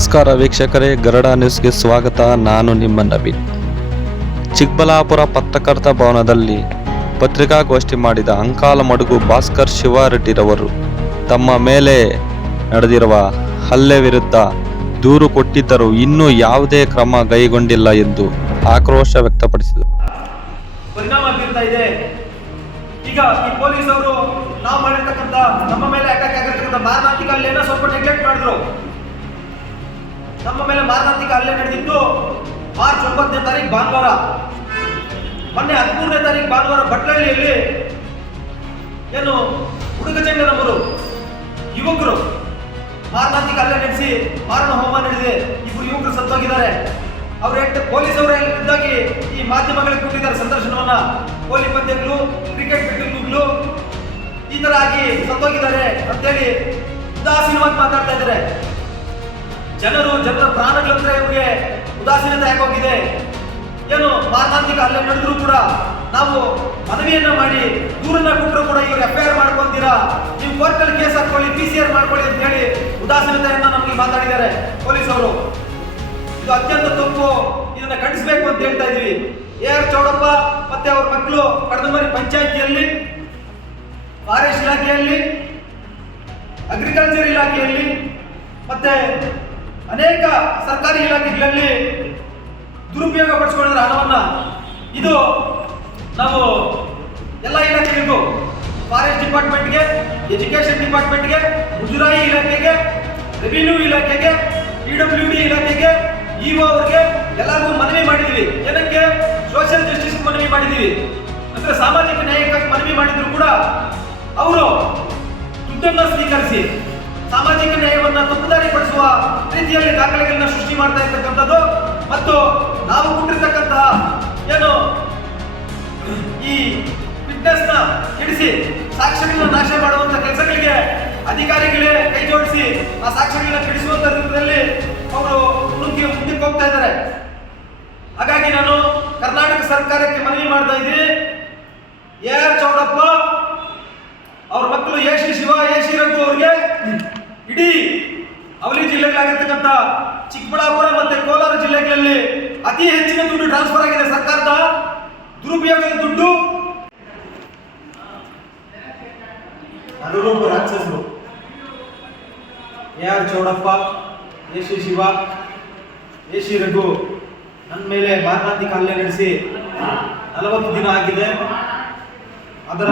ನಮಸ್ಕಾರ ವೀಕ್ಷಕರೇ, ಗರಡ ನ್ಯೂಸ್ಗೆ ಸ್ವಾಗತ. ನಾನು ನಿಮ್ಮ ನವೀನ್. ಚಿಕ್ಕಬಳ್ಳಾಪುರ ಪತ್ರಕರ್ತ ಭವನದಲ್ಲಿ ಪತ್ರಿಕಾಗೋಷ್ಠಿ ಮಾಡಿದ ಅಂಕಾಲ ಮಡುಗು ಭಾಸ್ಕರ್ ಶಿವಾರೆಡ್ಡಿರವರು ತಮ್ಮ ಮೇಲೆ ನಡೆದಿರುವ ಹಲ್ಲೆ ವಿರುದ್ಧ ದೂರು ಕೊಟ್ಟಿದ್ದರೂ ಇನ್ನೂ ಯಾವುದೇ ಕ್ರಮ ಕೈಗೊಂಡಿಲ್ಲ ಎಂದು ಆಕ್ರೋಶ ವ್ಯಕ್ತಪಡಿಸಿದರು. ಪರಿಣಾಮ ಬೀರ್ತಾ ಇದೆ. ಈಗ ಈ ಪೊಲೀಸ್ ಅವರು ನಾವು ಮಾಡಿರ್ತಕ್ಕಂಥ ನಮ್ಮ ಮೇಲೆ ಅಟ್ಯಾಕ್ ಮಾರಣಾಂತಿಕ ಸ್ವಲ್ಪ ನೆಗ್ಲೆಕ್ಟ್ ಮಾಡಿದ್ರು. ನಮ್ಮ ಮೇಲೆ ಮಾರಣಾಂತಿಕ ಹಲ್ಲೆ ನಡೆದಿದ್ದು ಮಾರ್ಚ್ ಒಂಬತ್ತನೇ ತಾರೀಕು ಭಾನುವಾರ. ಮೊನ್ನೆ ಹದಿಮೂರನೇ ತಾರೀಕು ಭಾನುವಾರ ಭಟ್ಲಹಳ್ಳಿಯಲ್ಲಿ ಏನು ಹುಡುಗ ನಮ್ಮರು ಯುವಕರು ಮಾರಣಾಂತಿಕ ಹಲ್ಲೆ ನಡೆಸಿ ಮಾರಣ ಹೋಮ ನಡೆದಿದೆ. ಇಬ್ಬರು ಯುವಕರು ಸತ್ತೋಗಿದ್ದಾರೆ. ಅವ್ರ ಪೊಲೀಸ್ ಅವರ ಇದ್ದಾಗಿ ಈ ಮಾಧ್ಯಮಗಳಿಗೆ ಕೊಟ್ಟಿದ್ದಾರೆ ಸಂದರ್ಶನವನ್ನ. ಕೋಲಿ ಪಂದ್ಯಗಳು ಕ್ರಿಕೆಟ್ ಬೆಟ್ಟಿಂಗ್ಗಳು ಈ ತರ ಆಗಿ ಸತ್ತೋಗಿದ್ದಾರೆ ಅಂತೇಳಿ ಉದಾಸೀನವಾಗಿ ಮಾತಾಡ್ತಾ ಇದ್ದಾರೆ. ಜನರು ಜನರ ಪ್ರಾಣಗಳಂದ್ರೆ ಇವ್ರಿಗೆ ಉದಾಸೀನತೆ ಆಗೋಗಿದೆ. ಏನು ಮಾರಣಾಂತಿಕ ಹಲ್ಲೆ ನಡೆದ್ರು ಕೂಡ ನಾವು ಮನವಿಯನ್ನ ಮಾಡಿ ದೂರನ್ನ ಕೊಟ್ಟರು ಕೂಡ ಇವ್ರು ಎಫ್ ಐ ಆರ್ ಮಾಡ್ಕೊಂತೀರಾ? ನೀವು ಕೋರ್ಟಲ್ಲಿ ಕೇಸ್ ಹಾಕೊಳ್ಳಿ, ಪಿ ಸಿ ಆರ್ ಮಾಡ್ಕೊಳ್ಳಿ ಅಂತ ಹೇಳಿ ಉದಾಸೀನತೆಯನ್ನ ನಮಗೆ ಮಾತಾಡಿದ್ದಾರೆ ಪೊಲೀಸ್ ಅವರು ಇದು ಅತ್ಯಂತ ತಪ್ಪು. ಇದನ್ನ ಖಂಡಿಸಬೇಕು ಅಂತ ಹೇಳ್ತಾ ಇದೀವಿ. ಎ ಆರ್ ಚೌಡಪ್ಪ ಮತ್ತೆ ಅವ್ರ ಮಕ್ಕಳು ಕಡದಮರಿ ಪಂಚಾಯಿತಿಯಲ್ಲಿ, ಫಾರೆಸ್ಟ್ ಇಲಾಖೆಯಲ್ಲಿ, ಅಗ್ರಿಕಲ್ಚರ್ ಇಲಾಖೆಯಲ್ಲಿ, ಮತ್ತೆ ಅನೇಕ ಸರ್ಕಾರಿ ಇಲಾಖೆಗಳಲ್ಲಿ ದುರುಪಯೋಗ ಪಡಿಸ್ಕೊಂಡಿದ್ರೆ ಹಣವನ್ನ ಇದು ನಾವು ಎಲ್ಲ ಇಲಾಖೆಗಳಿಗೂ ಫಾರೆಸ್ಟ್ ಡಿಪಾರ್ಟ್ಮೆಂಟ್ಗೆ ಎಜುಕೇಶನ್ ಡಿಪಾರ್ಟ್ಮೆಂಟ್ಗೆ, ಮುಜುರಾಯಿ ಇಲಾಖೆಗೆ, ರೆವಿನ್ಯೂ ಇಲಾಖೆಗೆ ಪಿ ಡಬ್ಲ್ಯೂ ಡಿ ಇಲಾಖೆಗೆ, ಇಒ ಅವ್ರಿಗೆ ಎಲ್ಲರಿಗೂ ಮನವಿ ಮಾಡಿದ್ದೀವಿ ಏನಕ್ಕೆ? ಸೋಷಿಯಲ್ ಜಸ್ಟಿಸ್ ಮನವಿ ಮಾಡಿದ್ದೀವಿ ಅಂದ್ರೆ ಸಾಮಾಜಿಕ ನ್ಯಾಯಕ್ಕಾಗಿ ಮನವಿ ಮಾಡಿದ್ರು ಕೂಡ ಅವರು ದುಡ್ಡನ್ನು ಸ್ವೀಕರಿಸಿ ಸಾಮಾಜಿಕ ನ್ಯಾಯವನ್ನು ತಪ್ಪುದಾರಿ ಪಡಿಸುವ ರೀತಿಯಲ್ಲಿ ದಾಖಲೆಗಳನ್ನ ಸೃಷ್ಟಿ ಮಾಡ್ತಾ ಇರ್ತಕ್ಕಂಥದ್ದು. ಮತ್ತು ನಾವು ಕೊಟ್ಟಿರ್ತಕ್ಕಂತಹ ಏನು ಈ ಫಿಟ್ನೆಸ್ನ ಕೆಡಿಸಿ ಸಾಕ್ಷ್ಯಗಳನ್ನ ನಾಶ ಮಾಡುವಂತ ಕೆಲಸಗಳಿಗೆ ಅಧಿಕಾರಿಗಳೇ ಕೈ ಜೋಡಿಸಿ ಆ ಸಾಕ್ಷ್ಯಗಳನ್ನ ಕೆಡಿಸುವಂತ ರೂಪದಲ್ಲಿ ಅವರು ಮುಂದೆ ಮುಂದಕ್ಕೆ ಹೋಗ್ತಾ ಇದ್ದಾರೆ ಹಾಗಾಗಿ ನಾನು ಕರ್ನಾಟಕ ಸರ್ಕಾರಕ್ಕೆ ಮನವಿ ಮಾಡ್ತಾ ಇದ್ದೀನಿ ಎ ಆರ್ ಚೌಡಪ್ಪ ಅವ್ರ ಮಕ್ಕಳು ಎ ಶ್ರೀ ಶಿವ ಎ ಶ್ರೀ ರಘು ಅವ್ರಿಗೆ ಇಡೀ ಅವಳಿ ಜಿಲ್ಲೆಗಳಾಗಿರ್ತಕ್ಕಂಥ ಚಿಕ್ಕಬಳ್ಳಾಪುರ ಮತ್ತೆ ಕೋಲಾರ ಜಿಲ್ಲೆಗಳಲ್ಲಿ ಅತಿ ಹೆಚ್ಚಿನ ದುಡ್ಡು ಟ್ರಾನ್ಸ್ಫರ್ ಆಗಿದೆ ಸರ್ಕಾರದ ದುರುಪಯೋಗದ ದುಡ್ಡು. ಅನುರೂಪ ರಾಕ್ಷಸರು. A R Chowdappa, A C Shiva, A C Raghu ನನ್ನ ಮೇಲೆ ಮಾರಣಾಂತಿಕ ಹಲ್ಲೆ ನಡೆಸಿ ನಲವತ್ತು ದಿನ ಆಗಿದೆ. ಅದರ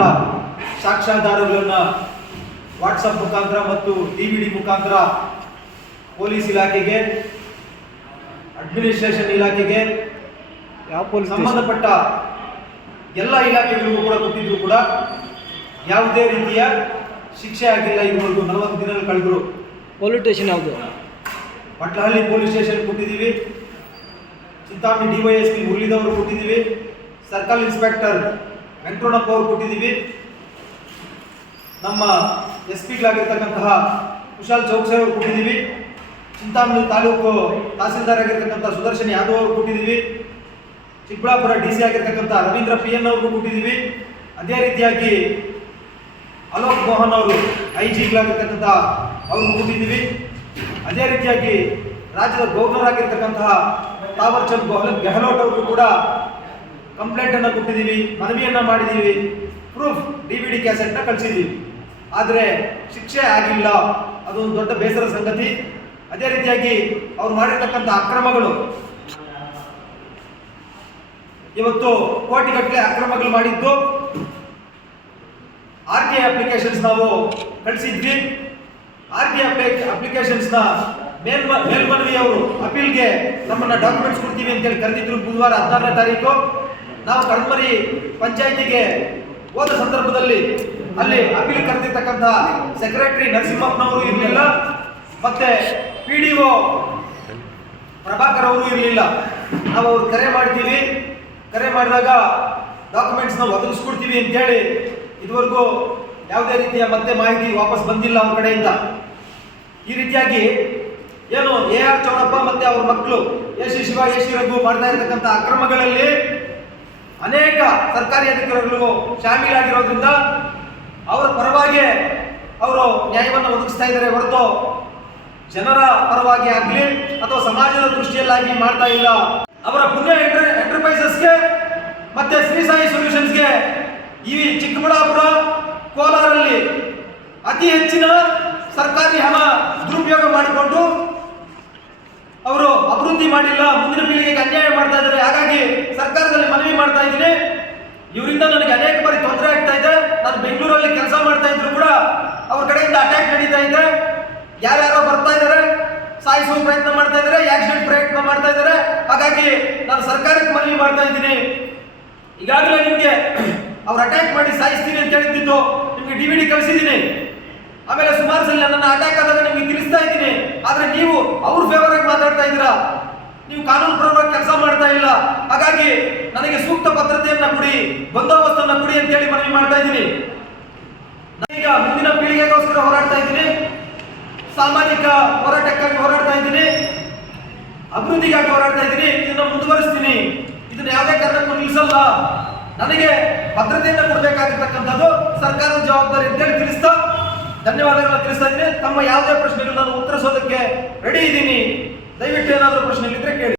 ಸಾಕ್ಷ್ಯಾಧಾರಗಳನ್ನ ವಾಟ್ಸಪ್ ಮುಖಾಂತರ ಮತ್ತು ಡಿ ವಿ ಡಿ ಮುಖಾಂತರ ಪೊಲೀಸ್ ಇಲಾಖೆಗೆ ಅಡ್ಮಿನಿಸ್ಟ್ರೇಷನ್ ಇಲಾಖೆಗೆ ಯಾವ ಪೊಲೀಸ್ ಸಂಬಂಧಪಟ್ಟ ಎಲ್ಲ ಇಲಾಖೆಗಳಿಗೂ ಕೂಡ ಕೊಟ್ಟಿದ್ರು ಕೂಡ ಯಾವುದೇ ರೀತಿಯ ಶಿಕ್ಷೆ ಆಗಿಲ್ಲ ಇದುವರೆಗೂ ನಲವತ್ತು ದಿನಗಳು ಕಳೆದ್ರು. ಪೊಲೀಸ್ ಸ್ಟೇಷನ್ ಯಾವುದು? ಮಟ್ಲಹಳ್ಳಿ ಪೊಲೀಸ್ ಸ್ಟೇಷನ್ ಕೊಟ್ಟಿದ್ದೀವಿ. ಚಿಂತಾಮಣಿ ಡಿವೈಎಸ್ಪಿ ಮುರಳಿದವರು ಕೊಟ್ಟಿದ್ದೀವಿ. ಸರ್ಕಲ್ ಇನ್ಸ್ಪೆಕ್ಟರ್ ವೆಂಕಟಣ್ಣಪ್ಪ ಅವರು ಕೊಟ್ಟಿದ್ದೀವಿ. ನಮ್ಮ ಎಸ್ ಪಿಗಳಾಗಿರ್ತಕ್ಕಂತಹ ಕುಶಾಲ್ ಚೌಕ್ಸೆ ಅವರು ಕೊಟ್ಟಿದ್ದೀವಿ ಚಿಂತಾಮಣಿ ತಾಲೂಕು ತಹಸೀಲ್ದಾರ್ ಆಗಿರ್ತಕ್ಕಂಥ ಸುದರ್ಶನ್ ಯಾದವ್ ಅವರು ಕೊಟ್ಟಿದ್ದೀವಿ ಚಿಕ್ಕಬಳ್ಳಾಪುರ ಡಿ ಸಿ ಆಗಿರ್ತಕ್ಕಂಥ ರವೀಂದ್ರ ಪಿ ಎನ್ ಅವ್ರಿಗೂ ಕೊಟ್ಟಿದ್ದೀವಿ ಅದೇ ರೀತಿಯಾಗಿ ಅಲೋಕ್ ಮೋಹನ್ ಅವರು ಐ ಜಿಗಳಾಗಿರ್ತಕ್ಕಂಥ ಅವ್ರಿಗೂ ಕೊಟ್ಟಿದ್ದೀವಿ ಅದೇ ರೀತಿಯಾಗಿ ರಾಜ್ಯದ ಗವರ್ನರ್ ಆಗಿರ್ತಕ್ಕಂತಹ ತಾವರ್ ಚಂದ್ ಗೆಹ್ಲೋಟ್ ಗೆಹ್ಲೋಟ್ ಅವ್ರಿಗೂ ಕೂಡ ಕಂಪ್ಲೇಂಟನ್ನು ಕೊಟ್ಟಿದ್ದೀವಿ, ಮನವಿಯನ್ನು ಮಾಡಿದ್ದೀವಿ. ಪ್ರೂಫ್ ಡಿ ವಿ ಡಿ ಕ್ಯಾಸೆಟ್ನ ಕಳಿಸಿದ್ದೀವಿ. ಆದರೆ ಶಿಕ್ಷೆ ಆಗಿಲ್ಲ. ಅದೊಂದು ದೊಡ್ಡ ಬೇಸರ ಸಂಗತಿ. ಅದೇ ರೀತಿಯಾಗಿ ಅವ್ರು ಮಾಡಿರ್ತಕ್ಕಂಥ ಅಕ್ರಮಗಳು. ಇವತ್ತು ಕೋಟಿಗಟ್ಟಲೆ ಅಕ್ರಮಗಳು ಮಾಡಿದ್ದು ಆರ್ ಟಿ ಅಪ್ಲಿಕೇಶನ್ಸ್ ನಾವು ಕಳಿಸಿದ್ವಿ. ಆರ್ ಟಿ ಐ ಅಪ್ಲಿಕೇಶನ್ಸ್ನ ಮೇಲ್ ಮೇಲ್ಮನವಿ ಅವರು ಅಪೀಲ್ಗೆ ನಮ್ಮನ್ನ ಡಾಕ್ಯುಮೆಂಟ್ಸ್ ಕೊಡ್ತೀವಿ ಅಂತೇಳಿ ಕರೆದಿದ್ರು ಬುಧವಾರ ಹದಿನಾರನೇ ತಾರೀಕು. ನಾವು ಕಣ್ಮರಿ ಪಂಚಾಯಿತಿಗೆ ಹೋದ ಸಂದರ್ಭದಲ್ಲಿ ಅಲ್ಲಿ ಅಪೀಲ್ ಕರೆದಿರ್ತಕ್ಕಂಥ ಸೆಕ್ರೆಟರಿ ನರಸಿಂಹಪ್ಪನವರು ಇರಲಿಲ್ಲ, ಮತ್ತೆ ಪಿ ಡಿ ಒ ಪ್ರಭಾಕರ್ ಅವರು ಇರಲಿಲ್ಲ. ನಾವು ಅವ್ರು ಕರೆ ಮಾಡ್ತೀವಿ. ಕರೆ ಮಾಡಿದಾಗ ಡಾಕ್ಯುಮೆಂಟ್ಸ್ನ ಒದಗಿಸ್ಕೊಡ್ತೀವಿ ಅಂತೇಳಿ ಇದುವರೆಗೂ ಯಾವುದೇ ರೀತಿಯ ಮತ್ತೆ ಮಾಹಿತಿ ವಾಪಸ್ ಬಂದಿಲ್ಲ ಅವ್ರ ಕಡೆಯಿಂದ. ಈ ರೀತಿಯಾಗಿ ಏನು ಎ ಆರ್ ಚೌಡಪ್ಪ ಮತ್ತೆ ಅವ್ರ ಮಕ್ಕಳು A C Shiva, A C Raghu ಮಾಡ್ತಾ ಇರತಕ್ಕಂಥ ಅಕ್ರಮಗಳಲ್ಲಿ ಅನೇಕ ಸರ್ಕಾರಿ ಅಧಿಕಾರಿಗಳು ಶಾಮೀಲಾಗಿರೋದ್ರಿಂದ ಅವರ ಪರವಾಗಿ ಅವರು ನ್ಯಾಯವನ್ನು ಒದಗಿಸ್ತಾ ಇದ್ದಾರೆ ಹೊರತು ಜನರ ಪರವಾಗಿ ಆಗಲಿ ಅಥವಾ ಸಮಾಜದ ದೃಷ್ಟಿಯಲ್ಲಾಗಿ ಮಾಡ್ತಾ ಇಲ್ಲ. ಅವರ ಪುಣ್ಯ ಎಂಟರ್, ಎಂಟರ್ಪ್ರೈಸಸ್ಗೆ ಮತ್ತೆ ಶ್ರೀ ಸಾಯಿ ಸೊಲ್ಯೂಷನ್ಸ್ಗೆ ಈ ಚಿಕ್ಕಬಳ್ಳಾಪುರ ಕೋಲಾರಲ್ಲಿ ಅತಿ ಹೆಚ್ಚಿನ ಸರ್ಕಾರಿ ಹಣ ದುರುಪಯೋಗ ಮಾಡಿಕೊಂಡು ಅವರು ಅಭಿವೃದ್ಧಿ ಮಾಡಿಲ್ಲ, ಮುಂದಿನ ಪೀಳಿಗೆಗೆ ಅನ್ಯಾಯ ಮಾಡ್ತಾ ಇದ್ದಾರೆ. ಹಾಗಾಗಿ ಸರ್ಕಾರದಲ್ಲಿ ಮನವಿ ಮಾಡ್ತಾ ಇದ್ದೀನಿ. ಇವರಿಂದ ನನಗೆ ಅನೇಕ ಬಾರಿ ತೊಂದರೆ ಆಗ್ತಾ ಇದೆ. ನಾನು ಬೆಂಗಳೂರಲ್ಲಿ ಕೆಲಸ ಮಾಡ್ತಾ ಇದ್ರು ಕೂಡ ಅವ್ರ ಕಡೆಯಿಂದ ಅಟ್ಯಾಕ್ ನಡೀತಾ ಇದೆ. ಯಾರ್ಯಾರೋ ಬರ್ತಾ ಇದ್ದಾರೆ ಸಾಯಿಸುವ ಪ್ರಯತ್ನ ಮಾಡ್ತಾ ಇದ್ದಾರೆ ಆಕ್ಸಿಡೆಂಟ್ ಪ್ರಯತ್ನ ಮಾಡ್ತಾ ಇದ್ದಾರೆ ಹಾಗಾಗಿ ನಾನು ಸರ್ಕಾರಕ್ಕೆ ಮನವಿ ಮಾಡ್ತಾ ಇದ್ದೀನಿ. ಈಗಾಗಲೇ ನಿಮಗೆ ಅವ್ರು ಅಟ್ಯಾಕ್ ಮಾಡಿ ಸಾಯಿಸ್ತೀನಿ ಅಂತ ಹೇಳಿದ್ದು ನಿಮಗೆ ಡಿ ವಿ ಡಿ ಕಳಿಸಿದ್ದೀನಿ. ಆಮೇಲೆ ಸುಮಾರು ಸಲ ನನ್ನ ಅಟ್ಯಾಕ್ ಆದಾಗ ನಿಮಗೆ ತಿಳಿಸ್ತಾ ಇದ್ದೀನಿ. ಆದ್ರೆ ನೀವು ಅವ್ರ ಫೇವರ್ ಆಗಿ ಮಾತಾಡ್ತಾ ಇದ್ದೀರಾ? ನೀವು ಕಾನೂನು ಪರವಾಗಿ ಕೆಲಸ ಮಾಡ್ತಾ ಇಲ್ಲ. ಹಾಗಾಗಿ ನನಗೆ ಸೂಕ್ತ ಭದ್ರತೆಯನ್ನ ಕೊಡಿ, ಬಂದೋಬಸ್ತನ್ನ ಕೊಡಿ ಅಂತ ಹೇಳಿ ಮನವಿ ಮಾಡ್ತಾ ಇದ್ದೀನಿ. ನಾನೀಗ ಮುಂದಿನ ಪೀಳಿಗೆಗೋಸ್ಕರ ಹೋರಾಡ್ತಾ ಇದ್ದೀನಿ. ಸಾಮಾಜಿಕ ಹೋರಾಟಕ್ಕಾಗಿ ಹೋರಾಡ್ತಾ ಇದ್ದೀನಿ. ಅಭಿವೃದ್ಧಿಗಾಗಿ ಹೋರಾಡ್ತಾ ಇದ್ದೀನಿ. ಇದನ್ನ ಮುಂದುವರಿಸ್ತೀನಿ. ಇದನ್ನ ಯಾವುದೇ ಕಾರಣಕ್ಕೂ ನಿಲ್ಲಿಸಲ್ಲ ನನಗೆ ಭದ್ರತೆಯನ್ನು ಕೊಡಬೇಕಾಗಿರ್ತಕ್ಕಂಥದ್ದು ಸರ್ಕಾರದ ಜವಾಬ್ದಾರಿ ಅಂತೇಳಿ ತಿಳಿಸ್ತಾ ಧನ್ಯವಾದಗಳನ್ನು ತಿಳಿಸ್ತಾ ಇದ್ದೀನಿ. ತಮ್ಮ ಯಾವುದೇ ಪ್ರಶ್ನೆಗಳನ್ನು ಉತ್ತರಿಸೋದಕ್ಕೆ ರೆಡಿ ಇದ್ದೀನಿ. ದಯವಿಟ್ಟು ಏನಾದರೂ ಪ್ರಶ್ನೆ ಪ್ರಶ್ನೆಗಳಿದ್ರೆ ಕೇಳಿ.